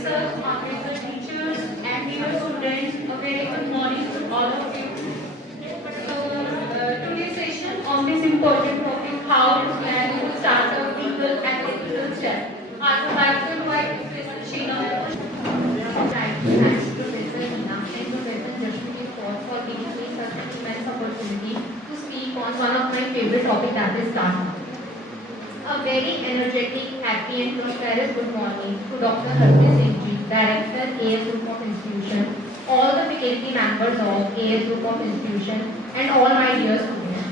professors, honorable teachers, and dear students, a very good morning to all of you. So, today's session on this important topic, how to plan to start a legal and ethical step. I would like to invite Professor Sheena. Thanks to Professor Sheena and Professor Jasmine for giving me such an immense opportunity to speak on one of my favorite topics, that is startup. A very energetic, happy and prosperous good morning to Dr. Harpreet Singh Ji, Director, AS Group of Institution, all the faculty members of AS Group of Institution, and all my dear students.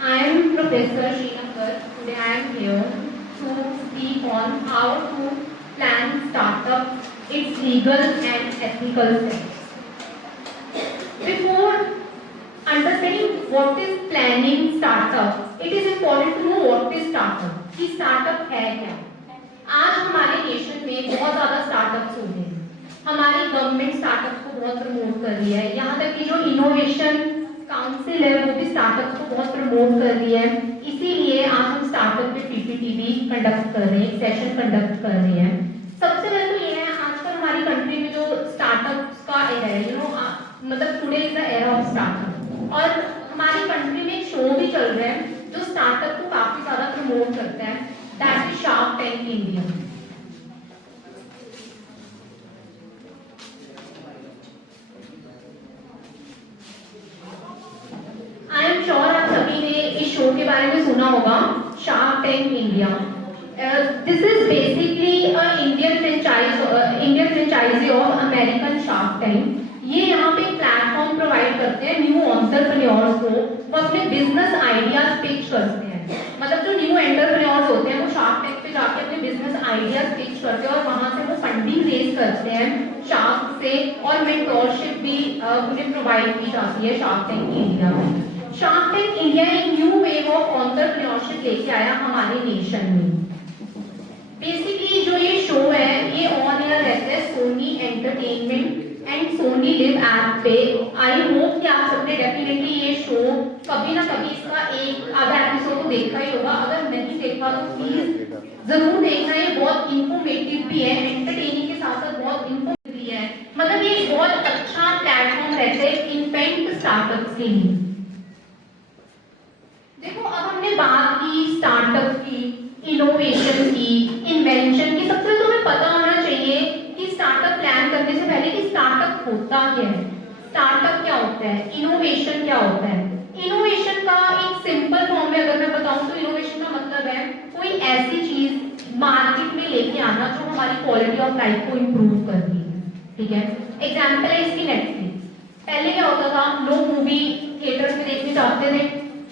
I am Professor Srinagar. Today I am here to speak on how to plan startup, its legal and ethical steps. Before understanding what is planning startup, it is important to know what is startup. कि startup है क्या? आज हमारे nation में बहुत ज़्यादा startups हो गए हैं. हमारी गवर्नमेंट startups को बहुत प्रमोट कर रही है. यहाँ तक कि जो इनोवेशन काउंसिल है वो भी startups को बहुत प्रमोट कर रही है. इसीलिए आज हम startup पे PPT भी कंडक्ट कर रहे हैं, सेशन कंडक्ट कर रहे हैं. सबसे पहले तो ये है आजकल हमारी कंट्री में जो startups का है, मतलब today is the era of startup. और हमारी कंट्री में एक शो भी चल रहा है जो स्टार्टअप को काफी ज्यादा प्रमोट करता है, that is shark Tank India. I am sure आप सभी ने इस शो के बारे में सुना होगा, Shark Tank India. This is basically Indian franchise of American Shark Tank. ये यहाँ पे प्लेटफॉर्म प्रोवाइड करते हैं न्यू एंटरप्रेन्योर्स को, वो अपने बिजनेस आइडियाज पिच करते हैं. मतलब जो न्यू एंटरप्रेन्योर्स होते हैं वो शार्क टैंक पे जाके अपने बिजनेस आइडियाज पिच करते हैं और वहां से वो फंडिंग रेज करते हैं शार्क से, और मेंटोरशिप भी उन्हें प्रोवाइड की जाती है शार्क टैंक इंडिया में. शार्क टैंक इंडिया एक न्यू वेव ऑफ एंटरप्रेन्योरशिप लेके आया हमारे नेशन में. बेसिकली जो ये शो है ये ऑन एयर रहता है Sony entertainment and Sony LIV app पे. आई होप कि आप सबने डेफिनेटली ये शो कभी ना कभी इसका एक आधा एपिसोड देखा ही होगा. अगर नहीं देखा तो प्लीज जरूर देखना. ये बहुत इंफॉर्मेटिव भी है, एंटरटेनिंग के साथ साथ बहुत इंफॉर्मेटिव भी है. मतलब ये एक बहुत अच्छा प्लेटफॉर्म रहता है इन्फेंट स्टार्टअप्स के लिए. देखो अब हमने बात की स्टार्टअप की, इनोवेशन की, इन्वेंशन की. सबसे तो हमें पता होना चाहिए कि स्टार्टअप प्लान करने से पहले कि स्टार्टअप होता क्या है, स्टार्टअप क्या होता है, इनोवेशन क्या होता है. इनोवेशन का एक सिंपल फॉर्म में अगर मैं बताऊं तो इनोवेशन का मतलब है कोई ऐसी चीज मार्केट में लेके आना जो हमारी क्वालिटी ऑफ लाइफ को इंप्रूव कर रही है. ठीक है, एग्जाम्पल है इसकी नेटफ्लिक्स. पहले क्या होता था, लोग मूवी थिएटर में देखने जाते थे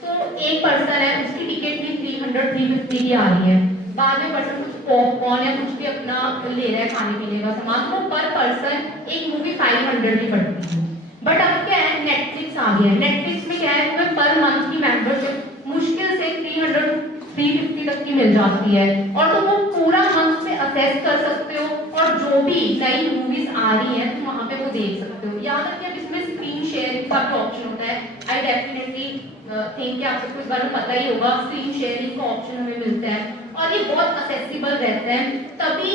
तो एक पर्सन है उसकी टिकट भी 300-350 की आ रही है. बाद में पर्सन कुछ पॉपकॉर्न या कुछ भी अपना ले रहा है खाने पीने का सामान, तो पर पर्सन एक मूवी 500 की पड़ती है. बट अब क्या है, नेटफ्लिक्स आ गया है. नेटफ्लिक्स में क्या है, तुम्हें पर मंथ की मेंबरशिप मुश्किल से 300-350 तक की मिल जाती है और तुम वो पूरा मंथ से असेस कर सकते हो और जो भी नई मूवीज आ रही है तुम वहां पे वो देख सकते हो. यहाँ तक कि अब इसमें स्क्रीन शेयर का भी ऑप्शन होता है. आई डेफिनेटली थिंक कि आप सबको इस बारे में पता ही होगा, स्क्रीन शेयरिंग का ऑप्शन हमें मिलता है और ये बहुत असेसिबल रहता है. तभी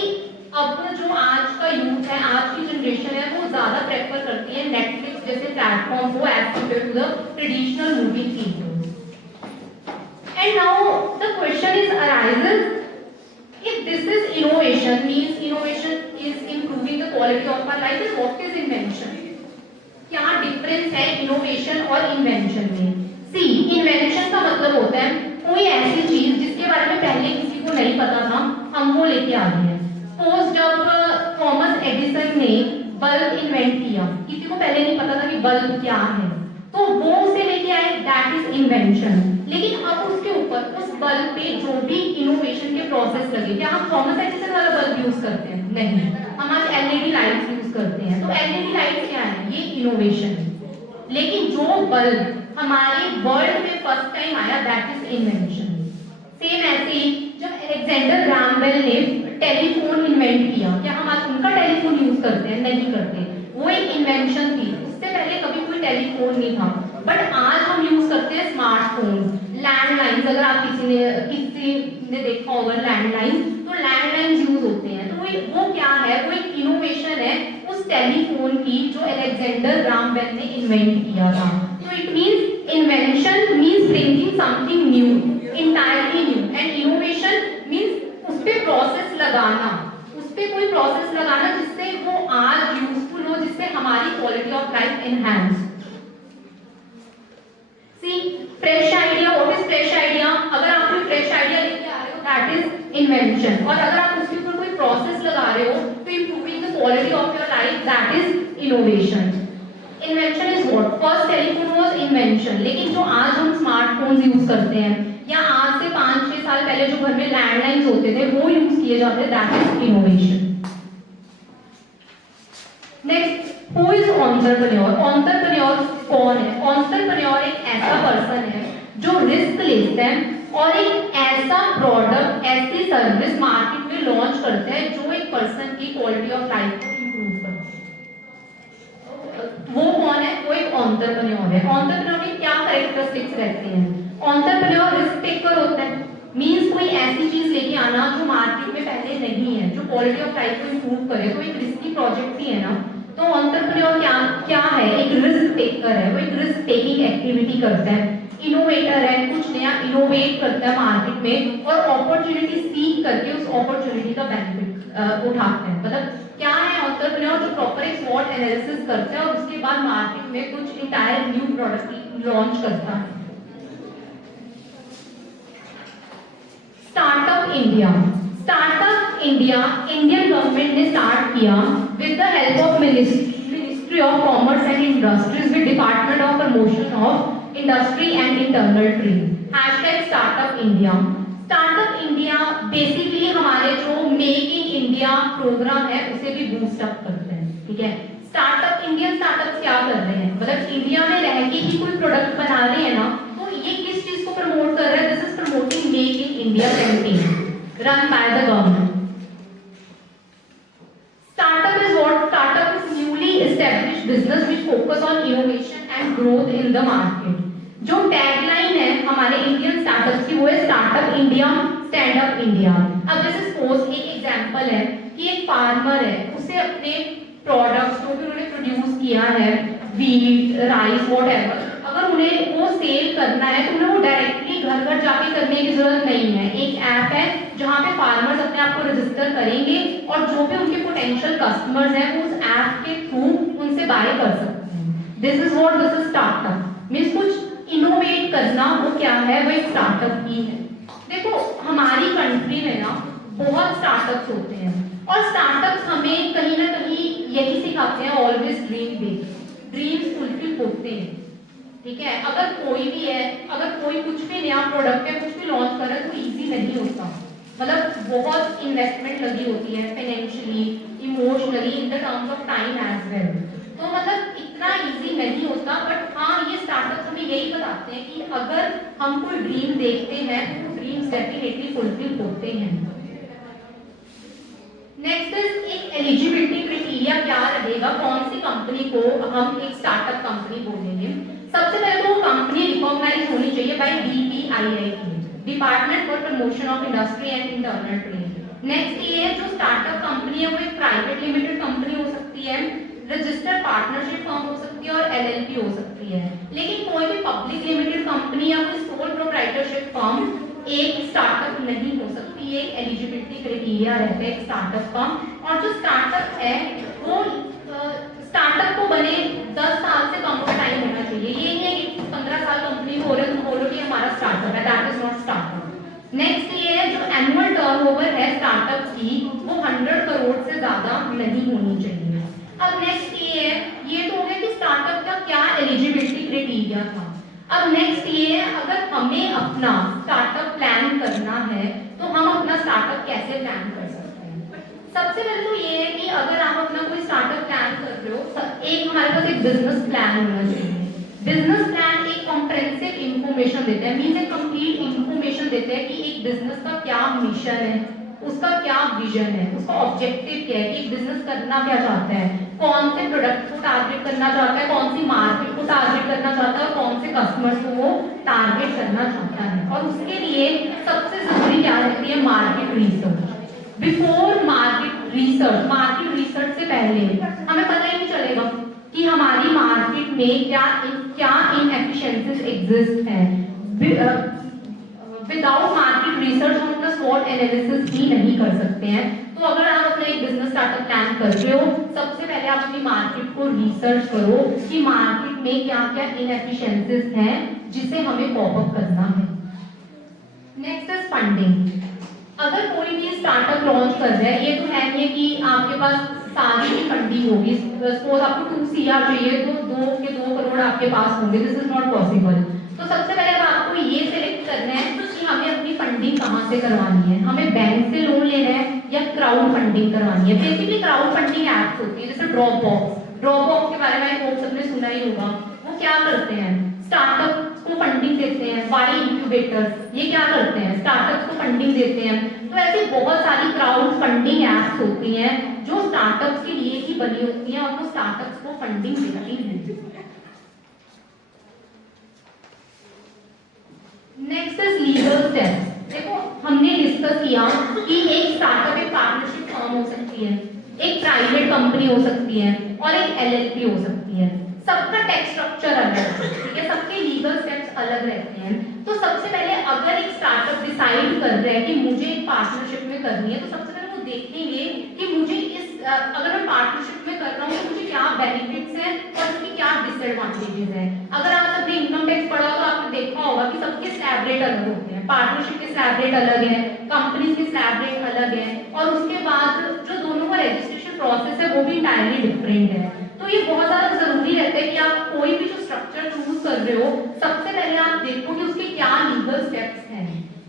अब जो आज का यूथ है, आज की जनरेशन है, वो ज्यादा प्रेफर करती है नेटफ्लिक्स जैसे प्लेटफॉर्म को as compare to the traditional movie theatres. And now the question is arises, if this is innovation, means innovation is improving the quality of our life, then what is invention? क्या difference है innovation और invention में? सी, invention का मतलब होता है कोई ऐसी चीज जिसके बारे में पहले किसी को नहीं पता था, हम वो लेके आ गए हैं. सपोज जब थॉमस एडिसन ने बल्ब इन्वेंट किया, किसी को पहले नहीं पता था कि बल्ब क्या है, तो वो उसे लेके आए, दैट इज इन्वेंशन. लेकिन अब उसके ऊपर उस बल्ब पे जो भी इनोवेशन के प्रोसेस लगे, क्या हम थॉमस एडिसन वाला बल्ब यूज करते हैं? नहीं, हम आज एलईडी लाइट्स यूज करते हैं. तो एलईडी लाइट्स क्या है? ये इनोवेशन है. लेकिन जो बल्ब हमारे वर्ल्ड में फर्स्ट टाइम आया, दैट इज इन्वेंशन. सेम ऐसे ही जब अलेक्जेंडर ग्राहम बेल ने टेलीफोन इन्वेंट किया, क्या हम आज उनका टेलीफोन यूज करते हैं? नहीं करते. वो एक इन्वेंशन थी, उससे पहले कभी कोई टेलीफोन नहीं था. बट आज हम यूज करते हैं स्मार्टफोन, लैंडलाइंस. अगर आप किसी ने देखा होगा लैंडलाइंस, तो लैंडलाइंस यूज होते हैं. तो वो क्या है वो एक इनोवेशन है उस टेलीफोन की जो अलेक्जेंडर ग्राहम बेल ने इन्वेंट किया था। तो it means invention means bringing something new, entirely new, and innovation means उस पे प्रोसेस लगाना, उस पे कोई प्रोसेस लगाना जिससे वो आज यूजफुल हो, जिससे हमारी quality of life enhance. C fresh idea, what is fresh idea? अगर आप कोई फ्रेश आइडिया लेके आ रहे हो दैट इज इन्वेंशन, और अगर आप उसके ऊपर कोई प्रोसेस लगा रहे हो तो improving the quality of your life that is innovation. Invention is what? First telephone was invention, लेकिन जो आज हम स्मार्टफोन्स यूज करते हैं या आज से 5-6 साल पहले जो घर में लैंडलाइंस होते थे वो यूज किए जाते थे, that is innovation. Next, who is entrepreneur? Entrepreneur कौन है? एंटरप्रेन्योर एक ऐसा पर्सन है जो रिस्क लेते हैं और एक ऐसा प्रोडक्ट, ऐसी सर्विस मार्केट में लॉन्च करते हैं जो एक पर्सन की क्वालिटी ऑफ लाइफ को इंप्रूव करते हैं। वो कौन है? वो एक एंटरप्रेन्योर है। एंटरप्रेन्योर में क्या कैरेक्टरिस्टिक्स रहते हैं? एंटरप्रेन्योर रिस्क टेकर होता है, मींस कोई ऐसी चीज लेके आना जो मार्केट में पहले नहीं है, जो क्वालिटी ऑफ लाइफ को इंप्रूव करे, तो एक रिस्की प्रोजेक्ट ही है ना। तो एंटरप्रेन्योर क्या है? एक रिस्क टेकर है, वो एक रिस्क टेकिंग एक्टिविटी करता है। इनोवेटर है, कुछ नया इनोवेट करता है मार्केट में और अपॉर्चुनिटी सीख करके उस अपॉर्चुनिटी का बेनिफिट उठाते हैं। मतलब क्या है एंटरप्रेन्योर? जो प्रॉपर एक स्वॉट एनालिसिस करता है और उसके बाद मार्केट में कुछ इंटायर न्यू प्रोडक्ट लॉन्च करता है। Startup India. Startup India Indian government ने स्टार्ट किया with the help of ministry of commerce and industries with department of promotion of industry and internal trade. #Startup India. Startup India basically हमारे जो make in India programme है उसे भी boost up करते हैं, ठीक है। स्टार्टअप इंडियन स्टार्टअप क्या कर रहे हैं? मतलब इंडिया में रह के ही कोई प्रोडक्ट बना रहे हैं ना, तो ये किस चीज को प्रमोट कर रहा है? This is promoting make in India campaign run by the government. Startup is what? Startup is newly established business which focus on innovation and growth in the market. जो टैगलाइन है हमारे इंडियन स्टार्टअप्स की वो है startup India, stand up India. अब जैसे suppose एक example है कि एक फार्मर है, उसे अपने प्रोडक्ट्स जो भी उन्होंने प्रोड्यूस किया है, व्हीट, राइस, व्हाटएवर, अगर उन्हें वो सेल करना है तो उन्हें वो डायरेक्टली घर घर जाके करने की जरूरत नहीं है। एक ऐप है जहाँ पे फार्मर्स अपने आप को रजिस्टर करेंगे और जो भी उनके पोटेंशियल कस्टमर्स हैं वो उस ऐप के थ्रू उनसे बाय कर सकते हैं। This is what this is startup means कुछ इनोवेट करना, वो क्या है? वो एक स्टार्टअप ही है। देखो हमारी कंट्री में ना बहुत स्टार्टअप्स होते हैं और स्टार्टअप्स हमें कहीं ना कहीं यही सिखाते हैं always dream big. Dreams fulfil होते हैं, ठीक है। अगर कोई भी है, अगर कोई कुछ भी नया प्रोडक्ट है, कुछ भी लॉन्च कर रहा है तो इजी नहीं होता। मतलब बहुत इन्वेस्टमेंट लगी होती है financially, emotionally, in the terms of time as well. तो मतलब इतना इजी नहीं होता। बट हाँ, ये स्टार्टअप्स हमें यही बताते हैं कि अगर हम कोई ड्रीम देखते हैं तो वो ड्रीम्स डेफिनेटली फुलफिल होते हैं। नेक्स्ट इज एक एलिजिबिलिटी क्राइटेरिया क्या रहेगा, कौन सी कंपनी को हम एक स्टार्टअप कंपनी बोलेंगे। सबसे पहले तो वो कंपनी रिकॉग्नाइज होनी चाहिए by DPII, department for promotion of industry and internal trade. Next ये है जो स्टार्टअप कंपनी है वो एक प्राइवेट लिमिटेड कंपनी हो सकती है, रजिस्टर्ड पार्टनरशिप फर्म हो सकती है और LLP हो सकती है। लेकिन कोई भी पब्लिक लिमिटेड कंपनी या कोई सोल प्रोप्राइटरशिप फर्म एक स्टार्टअप नहीं हो सकती। ये एलिजिबिलिटी क्राइटेरिया रहता है एक स्टार्टअप का। और जो स्टार्टअप है वो स्टार्टअप को बने 10 साल से कम का टाइम होना चाहिए। ये नहीं है कि 15 साल कंपनी हो रहे तुम बोलो कि हमारा स्टार्टअप है, that is not startup. Next ये है जो एनुअल टर्नओवर है स्टार्टअप की वो 100 करोड़ से ज्यादा नहीं होनी चाहिए। अब नेक्स्ट ये है, ये तो हो गया कि स्टार्टअप का क्या एलिजिबिलिटी क्राइटेरिया था। अब नेक्स्ट ये है अगर हमें अपना स्टार्टअप प्लान करना है तो हम अपना स्टार्टअप कैसे प्लान कर सकते हैं। सबसे पहले तो ये है कि अगर आप अपना कोई स्टार्टअप प्लान कर रहे हो, एक हमारे पास एक बिजनेस प्लान होना चाहिए। बिजनेस प्लान एक कॉम्प्रिहेंसिव इंफॉर्मेशन देता है, मींस एक कंप्लीट इंफॉर्मेशन देता है कि एक बिजनेस का क्या मिशन है, उसका क्या विजन है, उसका ऑब्जेक्टिव क्या है, कि एक बिजनेस करना क्या चाहता है, कौन से प्रोडक्ट को टारगेट करना चाहता है, कौन सी मार्केट को टारगेट करना चाहता है और कौन से कस्टमर्स को वो टारगेट करना चाहता है। और उसके लिए सबसे जरूरी क्या रहती है? Market research. Before market research research, market research से पहले हमें पता ही नहीं चलेगा कि हमारी मार्केट में क्या इनएफिशिएंसीज एग्जिस्ट है। विदाउट मार्केट रिसर्च हम अपना स्वॉट एनालिसिस भी नहीं कर सकते हैं। तो अगर आप अपना एक बिजनेस स्टार्टअप प्लान कर रहे हो, सबसे पहले आप अपनी मार्केट को रिसर्च करो कि मार्केट में क्या क्या इनएफिशिएंसीज हैं जिसे हमें कॉप अप करना है। Next is funding. अगर कोई भी स्टार्टअप लॉन्च कर रहा है, ये तो है नहीं कि आपके पास सारी की फंडिंग होगी। सपोज आपको 2 CR चाहिए तो 2 करोड़ आपके पास होंगे, दिस इज नॉट पॉसिबल। तो सबसे पहले अब आपको ये सिलेक्ट करना है कि हमें अपनी फंडिंग कहाँ से करवानी है, हमें बैंक से लोन लेना है या क्राउड फंडिंग करवानी है। बेसिकली क्राउड फंडिंग एप्स होती है जैसे ड्रॉपबॉक्स के बारे में बहुत सबने सुना ही होगा। वो क्या करते हैं, स्टार्टअप को फंडिंग देते हैं। वाई इंक्यूबेटर्स ये क्या करते हैं, स्टार्टअप्स को फंडिंग देते हैं। तो ऐसी बहुत सारी क्राउड फंडिंग एप्स होती हैं जो स्टार्टअप्स के लिए ही बनी होती हैं और वो स्टार्टअप्स को फंडिंग देती हैं। Next is legal steps. देखो हमने डिस्कस किया कि एक स्टार्टअप एक पार्टनरशिप फर्म हो सकती है, एक प्राइवेट कंपनी हो सकती है और एक LLP हो सकती है। सबका टैक्स स्ट्रक्चर अलग है, ठीक है, सबके लीगल स्टेप्स अलग रहते हैं। तो सबसे पहले अगर एक स्टार्टअप डिसाइड कर रहा है कि मुझे एक पार्टनरशिप में करनी है, तो सबसे पहले वो देखेंगे कि मुझे अगर मैं पार्टनरशिप में कर रहा हूँ तो मुझे क्या बेनिफिट्स हैं और उसकी क्या डिसएडवांटेजेस हैं। अगर आप अपने इनकम टैक्स पढ़ा तो आपने देखा होगा कि सबके स्लैब रेट अलग होते हैं, पार्टनरशिप के स्लैब रेट अलग है, कंपनीज के स्लैब रेट अलग है, और उसके बाद जो दोनों का रजिस्ट्रेशन प्रोसेस है वो भी इंटायरली डिफरेंट है। तो ये बहुत ज्यादा जरूरी रहता है कि आप कोई भी जो स्ट्रक्चर चूज कर रहे हो, सबसे पहले आप देखो कि उसके क्या लीगल स्टेप्स हैं।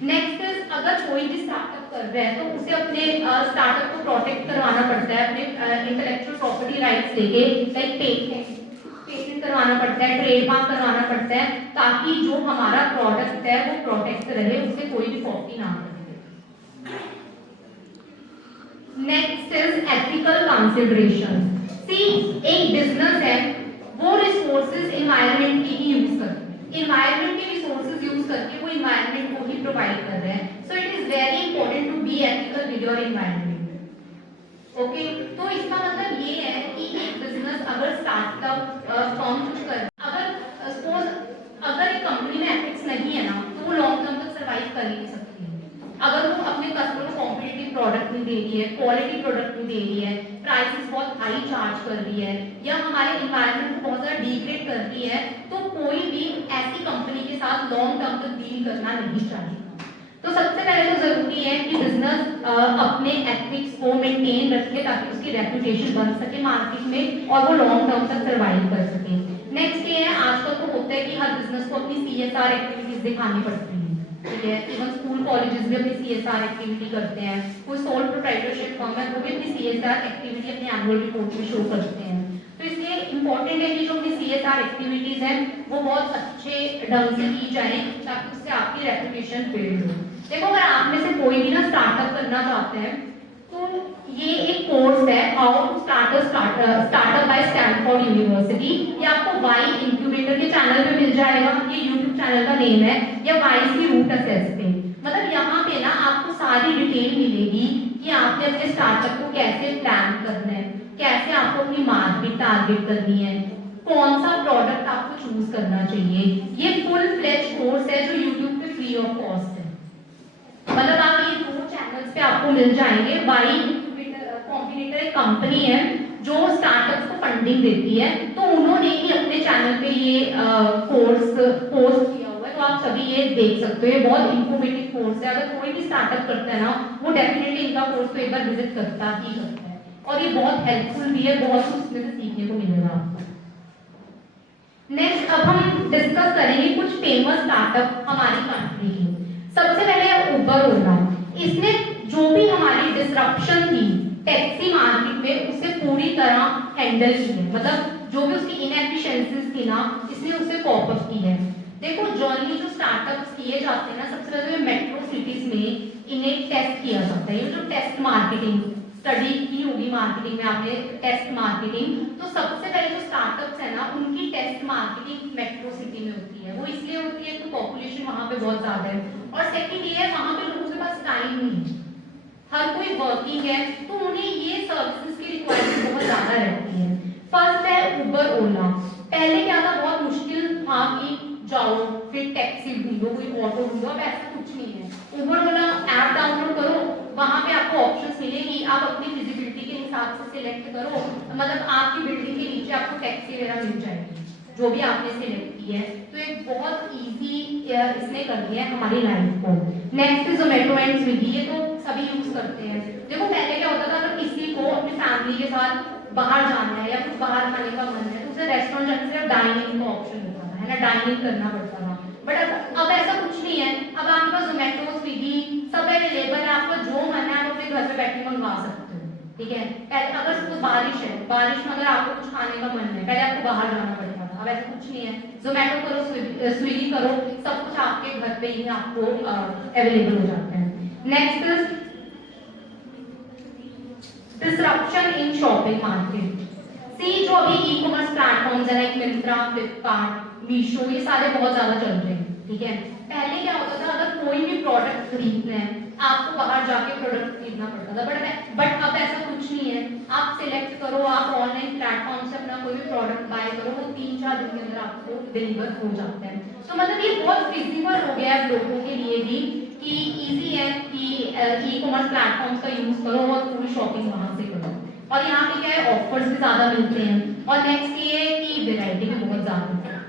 नेक्स्ट इज अगर कोई भी स्टार्टअप कर रहा है तो उसे अपने स्टार्टअप को प्रोटेक्ट करवाना पड़ता है, अपने इंटेलेक्चुअल प्रॉपर्टी राइट्स लेके, लाइक पेटेंट करवाना पड़ता है, ट्रेडमार्क करवाना पड़ता है, ताकि जो हमारा प्रोडक्ट है वो प्रोटेक्ट रहे, उसे कोई भी कॉपी ना करे। Next is ethical consideration. See एक बिजनेस है वो रिसोर्सेज एनवायरनमेंट की ही यूज करते हैं, एनवायरनमेंट के रिसोर्सेज यूज करके वो एनवायरनमेंट को ही प्रोवाइड कर रहे हैं। So it is very important to be ethical with your environment. Okay, तो इसका मतलब ये है कि एक बिजनेस अगर स्टार्टअप फॉर्म कुछ कर, अगर सपोज अगर एक कंपनी में एथिक्स नहीं है ना, तो वो लॉन्ग टर्म तक सर्वाइव कर ही नहीं सकती। अगर वो अपने कस्टमर को कॉम्पिटिटिव प्रोडक्ट नहीं दे रही है, क्वालिटी प्रोडक्ट नहीं दे रही है, प्राइसेस बहुत हाई चार्ज कर रही है, या हमारे एनवायरनमेंट को बहुत ज़्यादा डिग्रेड कर रही है, तो कोई भी ऐसी कंपनी के साथ लॉन्ग टर्म तक डील करना नहीं चाहिए। तो सबसे पहले तो जरूरी है कि बिजनेस अपने एथिक्स को मेंटेन रखे ताकि उसकी रेपुटेशन बन सके मार्केट में और वो लॉन्ग टर्म तक सर्वाइव कर सके। नेक्स्ट ये है, आजकल तो होता है कि हर बिजनेस को अपनी CSR एक्टिविटीज दिखानी पड़ती है, ठीक है। इवन स्कूल कॉलेजेस भी अपनी CSR एक्टिविटी करते हैं, कोई सोल प्रोप्राइटरशिप फर्म है वो भी अपनी CSR एक्टिविटी अपने एनुअल रिपोर्ट में शो करते हैं। तो इसलिए इंपॉर्टेंट है कि जो अपनी CSR एक्टिविटीज हैं वो बहुत अच्छे ढंग से की जाए ताकि उससे आपकी रेपुटेशन बिल्ड हो। देखो अगर आप में से कोई भी ना स्टार्टअप करना चाहते हैं तो ये एक कोर्स है, how to startup by Stanford University. ये आपको वाई इंक्यूबेटर के चैनल पे मिल जाएगा, ये यूट्यूब चैनल का नेम है, या YC रूट असेस पे। मतलब यहाँ पे ना आपको सारी डिटेल मिलेगी कि आपने अपने स्टार्टअप को कैसे प्लान करना है, कैसे आपको अपनी मार्केट टारगेट करनी है, कौन सा प्रोडक्ट आपको चूज करना चाहिए। ये फुल फ्लेज कोर्स है जो यूट्यूब पे फ्री ऑफ कॉस्ट है। मतलब आप ये 2 चैनल्स पे आपको मिल जाएंगे। वाई कॉम्बिनेटर एक कंपनी है जो स्टार्टअप्स को फंडिंग देती है, तो उन्होंने ही अपने चैनल पे ये कोर्स पोस्ट किया हुआ है, तो आप सभी ये देख सकते हो। ये बहुत इंफॉर्मेटिव कोर्स है, अगर कोई भी स्टार्टअप करता है ना वो डेफिनेटली इनका कोर्स तो एक बार विजिट करता ही करता है, और ये बहुत हेल्पफुल भी है, बहुत कुछ इसमें से सीखने को मिलेगा आपको। नेक्स्ट अब हम डिस्कस करेंगे कुछ फेमस स्टार्टअप हमारी कंट्री की। सबसे पहले उबर ओला, इसने जो भी हमारी डिसरप्शन थी टैक्सी मार्केट में उसे पूरी तरह हैंडल की है। मतलब जो भी उसकी इनएफिशिएंसीज थी ना, इसने उसे कॉप अप की है। देखो जर्नली जो स्टार्टअप्स किए जाते हैं ना, सबसे पहले मेट्रो सिटीज में इन्हें टेस्ट किया जाता है। ये जो टेस्ट मार्केटिंग स्टडी की होगी मार्केटिंग में आपने, टेस्ट मार्केटिंग, तो सबसे पहले जो स्टार्टअप्स है ना उनकी टेस्ट मार्केटिंग मेट्रो सिटी में होती है। वो इसलिए होती है कि पॉपुलेशन वहां पे बहुत ज्यादा है, और सेकंड ये है वहां पे लोगों के पास टाइम नहीं है, हर कोई वर्किंग है तो उन्हें ये सर्विसेज की रिक्वायरमेंट बहुत ज़्यादा रहती है। फर्स्ट है उबर ओला। पहले क्या था, बहुत मुश्किल था कि जाओ फिर टैक्सी ढूंढो, कोई ऑटो ढूंढो, अब ऐसा कुछ नहीं है। उबर ओला ऐप डाउनलोड करो, वहां पे आपको ऑप्शंस मिलेगी, आप अपनी फिजिबिलिटी के हिसाब से सिलेक्ट करो, मतलब आपकी बिल्डिंग के नीचे आपको टैक्सी वगैरह मिल जाएगी जो भी आपने सिलेक्ट की है। तो एक बहुत इजी इसने कर दिया है हमारी लाइफ को। नेक्स्ट जोमेटो एंड स्विगी, ये तो सभी यूज करते हैं। देखो पहले क्या होता था, अगर किसी को अपनी फैमिली के साथ बाहर जाना है या कुछ बाहर खाने का मन है तो उसे रेस्टोरेंट जाने से डाइनिंग का ऑप्शन होता था, है ना, डाइनिंग करना पड़ता था। बट अब ऐसा कुछ नहीं है, अब आपके पास जोमेटो स्विगी सब अवेलेबल है, आपका जो मन है आप अपने घर पे बैठ के मंगवा सकते हो, ठीक है। पहले अगर सपोज बारिश है, बारिश में अगर आपको कुछ खाने का मन है, पहले आपको बाहर जाना पड़ता था, अब ऐसा कुछ नहीं है, जोमेटो करो स्विगी करो, सब कुछ आपके घर पे ही आपको अवेलेबल हो जाता है। Next disruption in shopping market. See जो अभी ई कॉमर्स प्लेटफॉर्म्स है लाइक मिंत्रा, फ्लिपकार्ट, मीशो, ये सारे बहुत ज्यादा चल रहे हैं, ठीक है। पहले क्या होता था, अगर कोई भी प्रोडक्ट खरीदना है आपको बाहर जाके प्रोडक्ट खरीदना पड़ता था, बट अब ऐसा कुछ नहीं है। आप सिलेक्ट करो, आप ऑनलाइन प्लेटफॉर्म से अपना कोई भी प्रोडक्ट बाय करो, वो 3-4 दिन के अंदर आपको डिलीवर हो जाता है। तो मतलब ये बहुत फिजिबल हो गया है लोगों के लिए भी कि इजी है कि ई कॉमर्स प्लेटफॉर्म्स का यूज करो और पूरी शॉपिंग वहां से करो। और यहाँ पे क्या है, ऑफर्स भी ज्यादा मिलते हैं। और नेक्स्ट ये है कि वैरायटी भी बहुत ज्यादा है।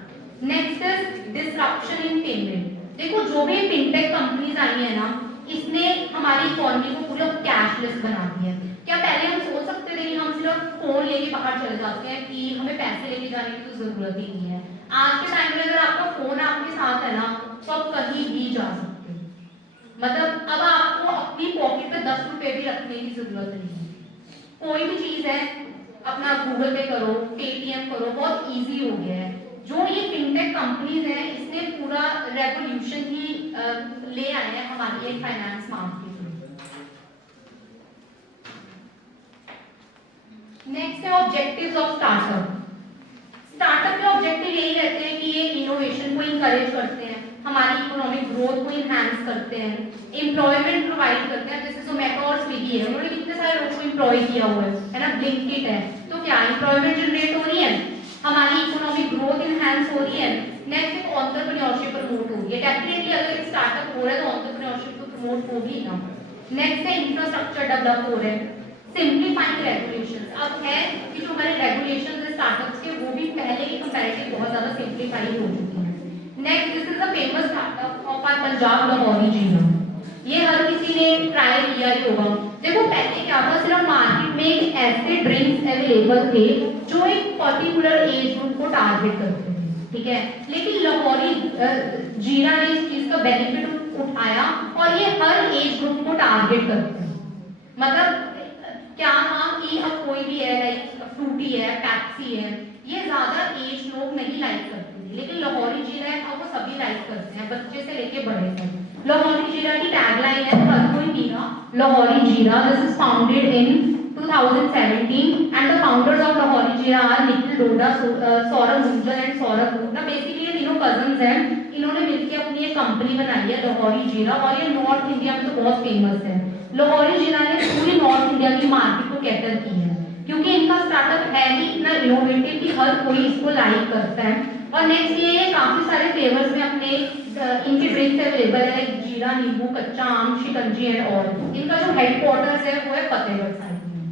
Next is disruption in payment. देखो जो भी फिनटेक कंपनीज आई है ना, इसने हमारी इकोनॉमी को पूरा कैशलेस बना दिया है। क्या पहले हम सोच सकते थे कि हम सिर्फ फोन लेके बाहर चले जाते हैं कि हमें पैसे लेके जाने की तो जरूरत ही नहीं है। आज के टाइम में अगर आपका फोन आपके साथ है ना तो आप कहीं भी जा सकते हो, मतलब अब आपको अपनी पॉकेट पे 10 रुपए भी रखने की जरूरत नहीं है। कोई भी चीज है अपना गूगल पे करो, पेटीएम करो, बहुत इजी हो गया है। जो ये फिनटेक कंपनीज हैं इसने पूरा रेवोल्यूशन ही ले आए हैं हमारे लिए फाइनेंस मार्केट में। नेक्स्ट है ऑब्जेक्टिव्स ऑफ स्टार्टअप। स्टार्टअप के ऑब्जेक्टिव यही रहते हैं कि ये इनोवेशन को इंकरेज करते हैं, हमारी इकोनॉमिक ग्रोथ को इनहैंस करते हैं, एम्प्लॉयमेंट प्रोवाइड करते हैं। जैसे जोमेटो और स्विगी है, उन्होंने कितने सारे लोगों को एम्प्लॉय किया हुआ है ना, ब्लिंकिट है, तो क्या एम्प्लॉयमेंट जनरेट हो रही है, हमारी इकोनॉमिक ग्रोथ इनहैंस हो रही है। नेक्स्ट एक एंटरप्रेन्योरशिप प्रमोट हो रही है। डेफिनेटली अगर एक स्टार्टअप हो रहा है तो एंटरप्रेन्योरशिप तो प्रमोट होगी ना। नेक्स्ट है इंफ्रास्ट्रक्चर डेवलप हो रहे हैं, सिंप्लीफाइंग रेगुलेशंस। अब है कि जो हमारे रेगुलेशंस है स्टार्टअप्स के वो भी पहले के कंपैरेटिव बहुत ज्यादा सिंप्लीफाई हो चुकी हैं। Next this is a famous startup of our Punjab Lahori Zeera. ये हर किसी ने ट्राई किया ही होगा। देखो पहले क्या था, सिर्फ मार्केट में एक ऐसे ड्रिंक्स अवेलेबल थे जो एक पर्टिकुलर एज ग्रुप को टारगेट करते थे, ठीक है। लेकिन लाहौरी जीरा ने इस चीज का बेनिफिट उठाया और ये हर एज ग्रुप को टारगेट करते हैं। मतलब क्या हाँ कि अब कोई भी है लाइक फ्रूटी है, पेप्सी है, ये ज्यादा एज लोग नहीं लाइक करते, लेकिन लाहौरी जीरा है अब वो सभी लाइक करते हैं, बच्चे से लेके बड़े तक। लाहौरी जीरा की टैगलाइन है हर कोई पीना लाहौरी जीरा। This is founded in 2017 and the founders of Lahori Jeera are Nikhil Doda, Saurabh Munjal and Saurabh Gupta। Basically ये तीनों कजन्स हैं, इन्होंने मिलकर अपनी एक कंपनी बनाई है लाहौरी जीरा, और ये नॉर्थ इंडिया में तो बहुत फेमस है। लाहौरी जीरा ने पूरी नॉर्थ इंडिया की मार्केट को कैटर की है क्योंकि इनका स्टार्टअप है ही इतना इनोवेटिव कि हर कोई इसको लाइक करता है। और नेक्स्ट ये काफी सारे फ्लेवर्स में अपने इनके ड्रिंक्स अवेलेबल है लाइक जीरा, नींबू, कच्चा आम, शिकंजी एंड ऑल। इनका जो हेडक्वार्टर्स है वो है फतेहगढ़ साहिब में।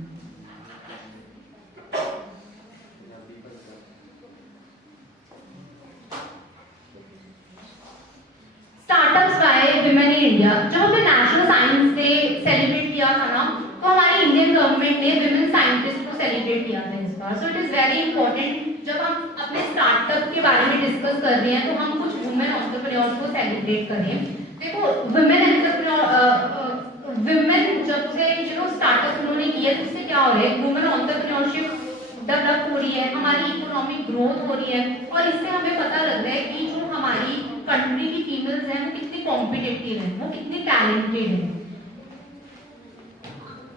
Startups by women in India. जब हमने नेशनल साइंस डे सेलिब्रेट किया था ना, तो हमारी इंडियन गवर्नमेंट ने विमेन साइंटिस्ट को सेलिब्रेट किया था इस बार। So it is very important जब हम अपने स्टार्टअप के बारे में डिस्कस कर रहे हैं तो हम कुछ वुमेन एंटरप्रेन्योर्स को सेलिब्रेट करें। देखो विमेन एंटरप्रेन्योर, विमेन जब से जो स्टार्टअप उन्होंने किया तो उससे क्या हो रहा है, वुमेन एंटरप्रेन्योरशिप डेवलप हो रही है, हमारी इकोनॉमिक ग्रोथ हो रही है, और इससे हमें पता लग रहा है कि जो हमारी कंट्री की फीमेल्स हैं वो कितनी कॉम्पिटिटिव है, वो कितनी टैलेंटेड है।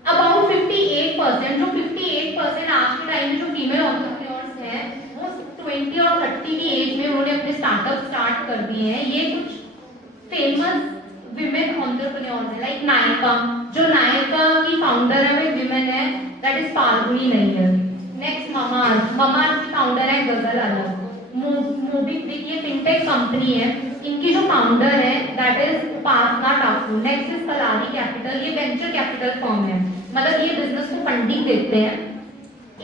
अबाउट 58%, जो 58% आज के टाइम में जो फीमेल एंटरप्रेन्योर्स हैं वो 20 और 30 की एज में उन्होंने अपने स्टार्टअप स्टार्ट कर दिए हैं। ये कुछ फेमस विमेन एंटरप्रेन्योर्स हैं लाइक नायका, जो नायका की फाउंडर है वो विमेन है, that is Falguni Nayar. Next Mamaearth की फाउंडर है गजल अलग। मोबीक्विक ये फिनटेक कंपनी है, इनकी जो फाउंडर है दैट इज उपासना टाकू। नेक्स्ट इज कलारी कैपिटल, ये वेंचर कैपिटल फर्म है, मतलब ये बिजनेस को फंडिंग देते हैं।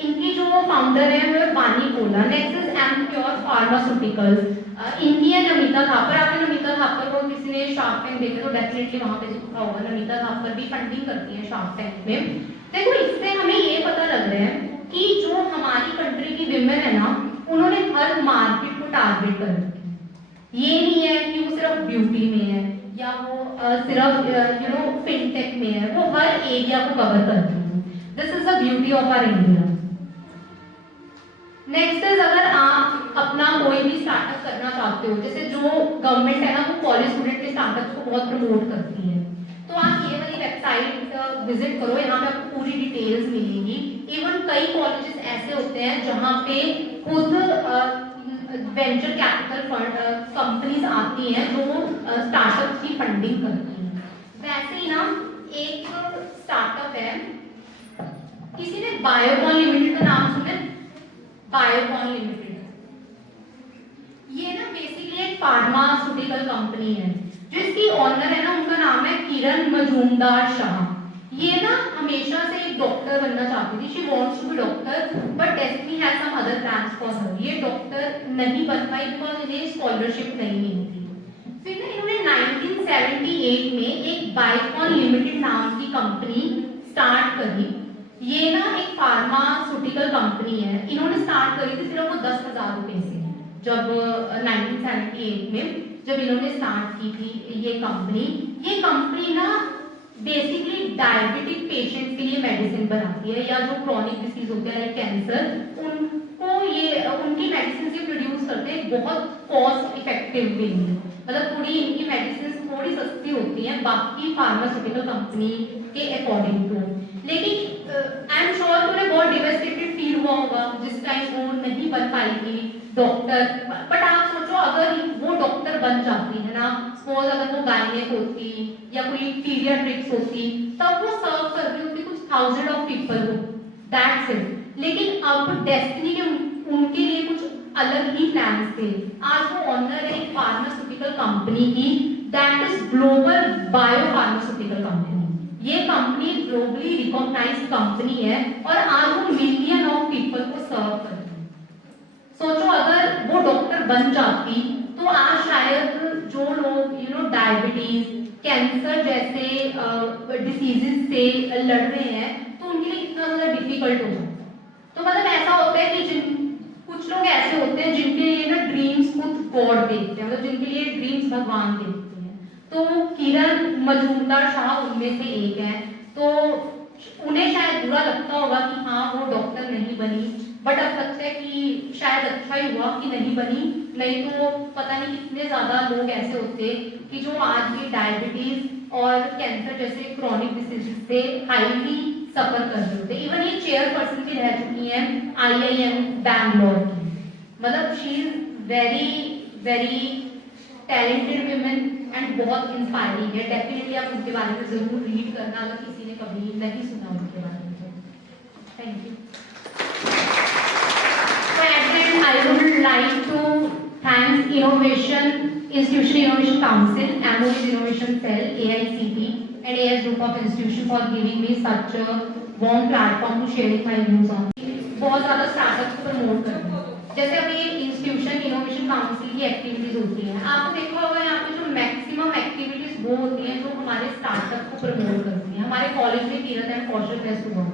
इनकी जो फाउंडर है वो वानी कोला। नेक्स्ट इज एम्प्योर फार्मास्यूटिकल्स, इनकी है नमिता थापर। आपने नमिता थापर को किसी ने शार्क टैंक देखे तो डेफिनेटली वहां पे देखा होगा, नमिता थापर भी फंडिंग करती है शार्क टैंक में। देखो इससे हमें ये पता लग रहा है कि जो हमारी कंट्री की विमेन है ना, उन्होंने हर मार्केट को टारगेट कर रखा है। ये नहीं है कि वो सिर्फ ब्यूटी में है या वो सिर्फ फिनटेक में है, वो हर एरिया को कवर करती है। This is the beauty of our India. Next is अगर आप अपना कोई भी स्टार्टअप करना चाहते हो, जैसे जो गवर्नमेंट है ना वो कॉलेज स्टूडेंट के स्टार्टअप को बहुत प्रमोट करती है, तो आप ये वाली वेबसाइट विजिट करो, यहाँ पे आपको पूरी डिटेल्स मिलेंगी। इवन कई कॉलेजेस ऐसे होते हैं जहाँ पे खुद वेंचर कैपिटल फंड कंपनीज आती हैं जो स्टार्टअप की फंडिंग करती हैं। वैसे ही ना एक स्टार्टअप है, किसी ने बायोकॉन लिमिटेड का नाम सुना? बायोकॉन लिमिटेड, ये ना बेसिकली एक फार्मास्यूटिकल कंपनी है। जो इसकी ऑनर है ना उनका नाम है किरण मजूमदार शाह। ये ना हमेशा से एक डॉक्टर बनना चाहती थी, she wants to be doctor, but destiny has some other plans for her. ये डॉक्टर नहीं बन पाई बिकॉज इन्हें स्कॉलरशिप नहीं मिली थी। फिर ना इन्होंने 1978 में एक बायोकॉन लिमिटेड नाम की कंपनी स्टार्ट करी। ये ना एक फार्मास्यूटिकल कंपनी है, इन्होंने स्टार्ट करी थी सिर्फ वो 10,000 रुपए से। जब 1978 में जब इन्होंने स्टार्ट की थी ये कंपनी ना बेसिकली डायबिटिक पेशेंट्स के लिए मेडिसिन बनाती है, या जो क्रॉनिक डिसीज होते हैं लाइक कैंसर, उनको ये उनकी मेडिसिन से प्रोड्यूस करते हैं बहुत कॉस्ट इफेक्टिव वे में। मतलब थोड़ी इनकी मेडिसिन थोड़ी सस्ती होती हैं बाकी फार्मास्यूटिकल कंपनी के अकॉर्डिंग टू। लेकिन आई एम श्योर उन्हें बहुत डिवेस्टेटेड फील हुआ होगा जिस टाइम वो नहीं बन पाई थी डॉक्टर। बट आप सोचो अगर वो डॉक्टर बन जाती है ना, सपोज अगर वो गायनेक होती या कोई पीडियाट्रिक्स होती, तब वो सर्व कर रही होती कुछ थाउजेंड ऑफ पीपल को, दैट्स इट। लेकिन अब डेस्टिनी के उनके लिए कुछ अलग ही प्लान्स थे। आज वो ऑनर है एक फार्मास्यूटिकल कंपनी की, that is global bio pharmaceutical company. ये कंपनी ग्लोबली रिकॉग्नाइज्ड कंपनी है और आज वो मिलियन ऑफ पीपल को सर्व करती है। सोचो अगर वो डॉक्टर बन जाती तो आज शायद जो लोग डायबिटीज, कैंसर जैसे डिसीजेस से लड़ रहे हैं तो उनके लिए कितना ज्यादा डिफिकल्ट हो जाता। तो मतलब ऐसा होता है कि कुछ लोग ऐसे होते हैं जिनके लिए ना ड्रीम्स खुद गॉड देखते हैं, मतलब जिनके लिए ड्रीम्स भगवान देखते हैं। तो किरण मजूमदार शाह उनमें से एक है। तो उन्हें शायद बुरा लगता होगा कि हाँ वो डॉक्टर नहीं बनी, बट अब लगता है कि शायद अच्छा ही हुआ कि नहीं बनी, नहीं तो पता नहीं कितने ज्यादा लोग ऐसे होते कि जो आज भी डायबिटीज और कैंसर जैसे क्रॉनिक डिसीज से हाईली सफर कर रहे होते। इवन ये चेयरपर्सन भी रह चुकी हैं IIM बैंगलोर की। मतलब she is very very talented women and बहुत इंस्पायरिंग है। डेफिनेटली आप उनके बारे में जरूर रीड करना अगर किसी ने कभी नहीं सुना उनके बारे में। Thank you. I would like to thank Innovation Institution Innovation Council, MOE's Innovation Cell, AICT, and AS Group of Institutions for giving me such a warm platform to sharing my views on. बहुत ज़्यादा startup को promote करते हैं। जैसे अभी institution innovation council की activities होती हैं, आपको देखा होगा यहाँ पे जो मैक्सिमम एक्टिविटीज वो होती हैं जो हमारे स्टार्टअप को प्रमोट करती हैं। हमारे कॉलेज में तीरथ एंड कौशल फेस्ट हुआ,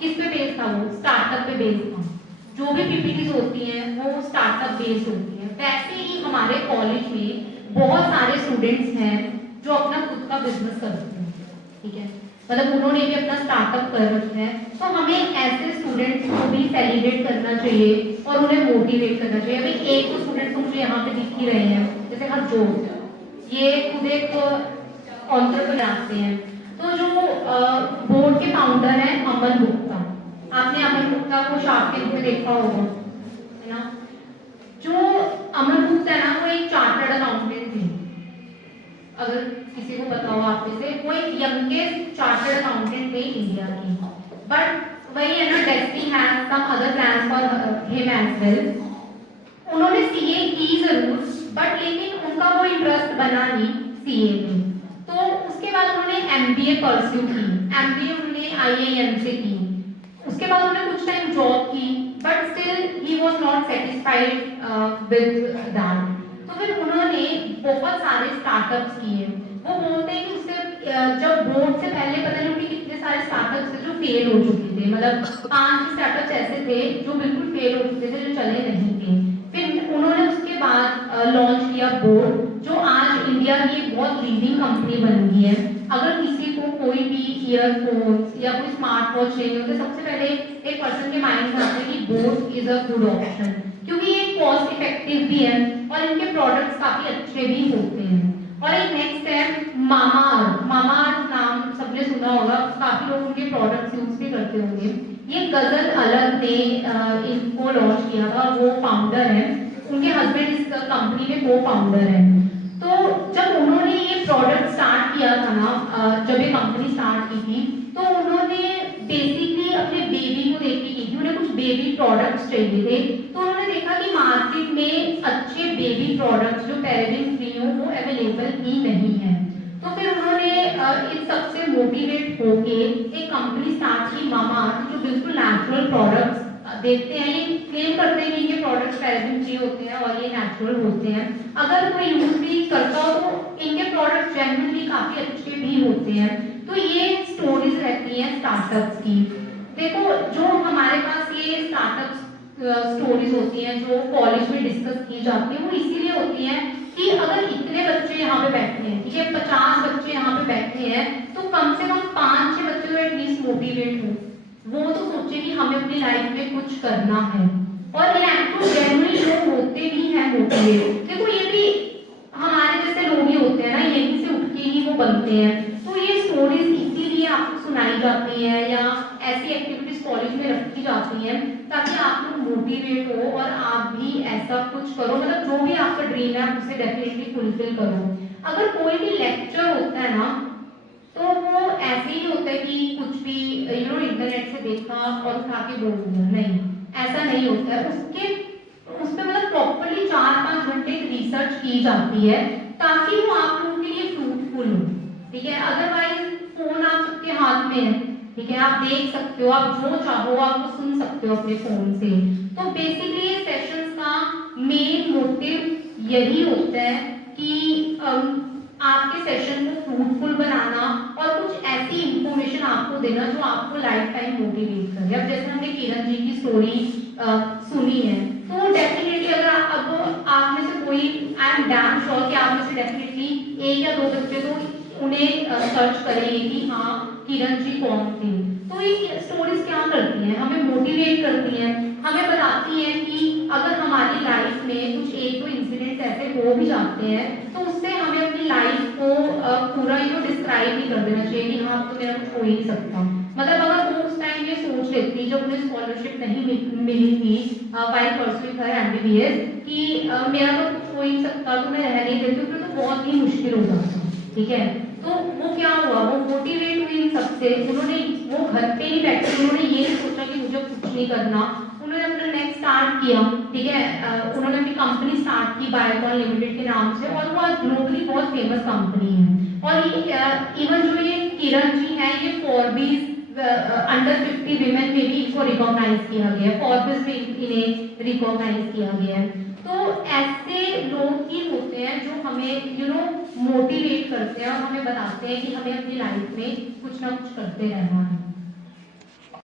किस पे बेस्ड था? वो स्टार्टअप पे बेस्ड था। जो भी पीपीटीज होती हैं वो स्टार्टअप बेस्ड होती हैं। वैसे ही हमारे कॉलेज में बहुत सारे स्टूडेंट्स हैं जो अपना खुद का बिजनेस करते हैं, ठीक है, मतलब उन्होंने भी अपना स्टार्टअप कर रखा है। तो हमें ऐसे स्टूडेंट्स को भी सेलिब्रेट करना चाहिए और उन्हें मोटिवेट करना चाहिए। अभी एक तो स्टूडेंट तो मुझे यहाँ पे दिख ही रहे हैं, जैसे हरजोत, ये खुद एक एंटरप्रेन्योर हैं। तो जो बोर्ड के फाउंडर हैं अमन गुप्ता, आपने अमन गुप्ता को शार्क टैंक में देखा होगा, है ना। जो अमन गुप्ता है ना वो एक चार्टर्ड अकाउंटेंट थे। अगर किसी को पता हो आप में से, वो एक यंगेस्ट चार्टर्ड अकाउंटेंट थे इंडिया की। बट वही है ना, destiny has some other plans for him as well. उन्होंने सीए की जरूर, बट लेकिन उनका वो इंटरेस्ट बना नहीं सीए में। तो उसके बाद उन्होंने एमबीए परस्यू की, एमबीए उन्होंने आईआईएम से की। उसके बाद उन्होंने कुछ टाइम जॉब की, but still he was not satisfied with that. तो फिर उन्होंने बहुत सारे स्टार्टअप्स किए। वो बोलते हैं कि उससे जब बोर्ड से पहले पता नहीं उनके कितने सारे स्टार्टअप्स थे जो फेल हो चुके थे, मतलब 5 स्टार्टअप्स ऐसे थे जो बिल्कुल फेल हो चुके थे, जो चले नहीं थे। फिर उन्होंने उसके बाद लॉन्च किया बोर्ड, जो आज इंडिया की बहुत लीडिंग कंपनी बन गई है। अगर किसी को कोई भी ईयरफोन्स या कोई स्मार्ट वॉच चाहिए तो सबसे पहले एक पर्सन के माइंड में आता है कि boat is a good option, क्योंकि ये कॉस्ट इफेक्टिव भी है और इनके प्रोडक्ट्स काफी अच्छे भी होते हैं। और एक नेक्स्ट है मामाअर्थ। मामाअर्थ नाम सबने सुना होगा, काफी लोग उनके प्रोडक्ट्स यूज भी करते होंगे। ये गजल अलग ने इनको लॉन्च किया था, वो फाउंडर है, उनके हस्बैंड इस कंपनी में को फाउंडर है। तो जब उन्होंने ये प्रोडक्ट स्टार्ट किया था ना, जब ये कंपनी स्टार्ट की थी, तो उन्होंने बेसिकली अपने बेबी को देख के की थी। उन्हें कुछ बेबी प्रोडक्ट्स चाहिए थे, तो उन्होंने देखा कि मार्केट में अच्छे बेबी प्रोडक्ट्स जो पैराबिन फ्री हो वो अवेलेबल ही नहीं है। तो फिर उन्होंने इस सबसे मोटिवेट होके एक कंपनी स्टार्ट की, मामाअर्थ, जो बिल्कुल नेचुरल प्रोडक्ट्स देते हैं। ये क्लेम करते हैं कि इनके प्रोडक्ट्स पैराबिन फ्री होते हैं और ये नेचुरल होते हैं। अगर कोई यूज भी करता हो तो इनके प्रोडक्ट्स जेन्युइनली काफी अच्छे भी होते हैं। तो ये स्टोरीज रहती हैं स्टार्टअप्स की। देखो, जो हमारे पास ये स्टार्टअप्स स्टोरीज होती हैं जो कॉलेज में डिस्कस की जाती है, वो इसीलिए होती हैं कि अगर इतने बच्चे यहाँ पे बैठे हैं, ठीक है, 50 बच्चे यहाँ पे बैठे हैं, तो कम से कम 5-6 बच्चे तो एटलीस्ट मोटिवेट हो, वो तो सोचे कि हमें अपनी लाइफ में कुछ करना है। और इनएक्टिव जेन्युइन लोग होते भी हैं मोटिवेट। देखो, ये भी हमारे जैसे लोग ही होते हैं ना, यहीं से उठ के ही वो बनते हैं। तो ये स्टोरीज इसीलिए आपको सुनाई जाती हैं या ऐसी एक्टिविटीज कॉलेज में रखी जाती हैं ताकि आप लोग मोटिवेट हो और आप भी ऐसा कुछ करो, मतलब जो भी आपका ड्रीम है आप उसे डेफिनेटली फुलफिल करो। अगर कोई भी लेक्चर होता है ना, तो वो ऐसे ही होता है कि कुछ भी इंटरनेट से देखा और उठा के बोल दिया, नहीं, ऐसा नहीं होता है। उस पे मतलब प्रॉपर्ली 4-5 घंटे रिसर्च की जाती है ताकि वो आप लोगों के लिए फ्रूटफुल हो, ठीक है। अदरवाइज फोन आप सबके हाथ में है, ठीक है, आप देख सकते हो, आप जो चाहो आप वो सुन सकते हो अपने फोन से। तो बेसिकली ये सेशंस का मेन मोटिव यही होता है कि आपके सेशन को फ्रूटफुल बनाना और कुछ ऐसी इंफॉर्मेशन आपको देना जो आपको लाइफ टाइम मोटिवेट करे। अब जैसे हमने किरण जी की स्टोरी सुनी है, तो डेफिनेटली अगर अब आप में से कोई, आई एम डैम श्योर कि आप में से डेफिनेटली 1 या 2 बच्चे तो उन्हें सर्च करेंगे कि हाँ किरण जी कौन थे। तो ये स्टोरीज क्या करती हैं, हमें मोटिवेट करती हैं, हमें बताती हैं कि अगर हमारी लाइफ में कुछ 1-2 इंसिडेंट ऐसे हो भी जाते हैं तो उससे हमें अपनी लाइफ को पूरा डिस्क्राइब नहीं कर देना चाहिए कि हाँ तो मेरा कुछ हो ही नहीं सकता। मतलब अगर वो उस टाइम ये सोच लेती जब उन्हें स्कॉलरशिप नहीं मिली थी वाइल परस्यूइंग हर एमबीबीएस कि मेरा तो कुछ हो ही नहीं सकता, तो मैं रह नहीं देती, फिर तो बहुत ही मुश्किल हो जाता, ठीक है। तो वो क्या हुआ, वो मोटिवेट हुई इन सबसे। उन्होंने वो घर पे ही बैठे, उन्होंने ये नहीं सोचा कि मुझे कुछ नहीं करना, उन्होंने अपना नेक्स्ट स्टार्ट किया, ठीक है। उन्होंने अपनी कंपनी स्टार्ट की बायोकॉन लिमिटेड के नाम से, और वो आज ग्लोबली बहुत फेमस कंपनी है। और इवन जो ये किरण जी हैं, ये फॉर्ब्स अंडर 50 विमेन में भी इनको रिकॉग्नाइज किया गया है, फॉर्ब्स में इन्हें रिकॉग्नाइज किया गया है। तो ऐसे लोग ही होते हैं जो हमें मोटिवेट करते हैं और हमें बताते हैं कि हमें अपनी लाइफ में कुछ ना कुछ करते रहना है।